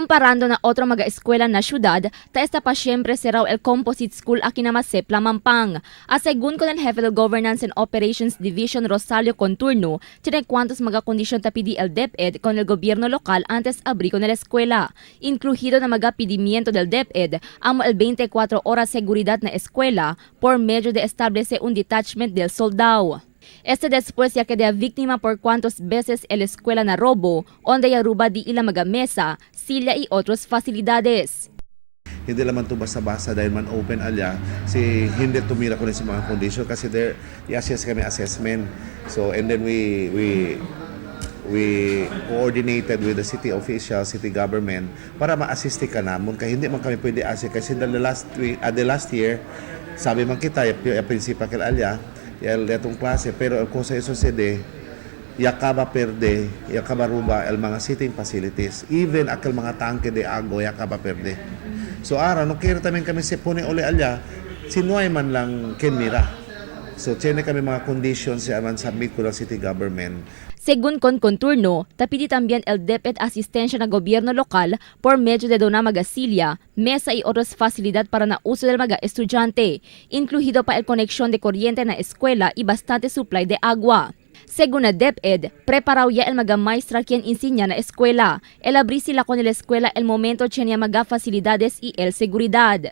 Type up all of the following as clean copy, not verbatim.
Comparando na otro mga eskwela na syudad, ta esta pa siyempre será el Composite School aquí na Masepla, Mampang. Según con el Jefe del Governance and Operations Division Rosalio Conturno, tiene cuantos mga kondisyon ta pidi el DepEd con el gobierno local antes abrir con la eskwela. Incluido na mga pidimiento del DepEd, amo el 24 horas seguridad na eskwela por medio de establece un detachment del soldado. Después ya queda víctima por cuantos veces el escuela na robo, onde yaruba di ila mga mesa, silla y otros facilidades. Hindi naman ito basta-basta dahil man open alya, si hindi tumira ko rin sa mga condition kasi there, i-assess kami assessment. So, and then we coordinated with the city officials, city government, para ma-assist ka namon. Kaya hindi man kami pwede assist kasi the last year, sabi man kita, yung prinsipal kay alya, yung letong klase, pero kung sa sucede, yakaba perde, yakaba ruba el mga sitting facilities. Even akal mga tangke de ago, yakaba perde. So ara, no kira tamin kami si puni uli alya, sinuay man lang kenmira. So tiene kami mga conditions sa man submit ko ng city government. Según con Conturno, tapidi también el DepEd asistencia na gobierno lokal por medio de dona magasilya, mesa y otras facilidad para na uso del mga estudyante, incluido pa el conexión de corriente na eskwela y bastante supply de agua. Según na DepEd, preparaw ya el mga maestra quien enseña na eskwela. El abrir sila con el eskwela el momento tiene mga facilidades y el seguridad.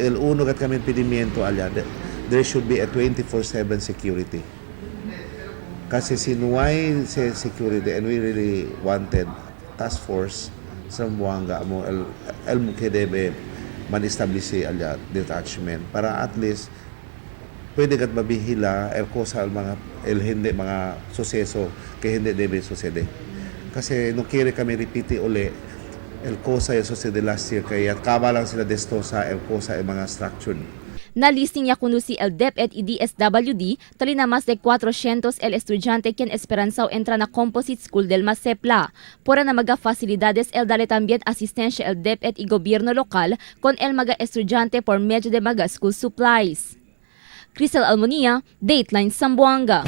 El uno kat kami pedimiento alya, there should be a 24/7 security. Kasi sinuway sa security and we really wanted task force sa Buanga mo el mukidebe man-establish alya detachment para at least pwede kat mabihila el kosa mga hindi mga suseso kay hindi debe sucede. Kasi no kire kami repeat uli el kosa yung sucede last year kaya kaba lang sila desto sa el kosa yung mga structured. Nalisting ya kuno si el DepEd y DSWD, talina más de 400 el estudiante quien esperanzao entra na Composite School del Masepla. Pora na mga facilidades el dale también asistencia el DepEd y gobierno local con el mga estudiante por medio de mga school supplies. Crisel Almonia, Dateline Zamboanga.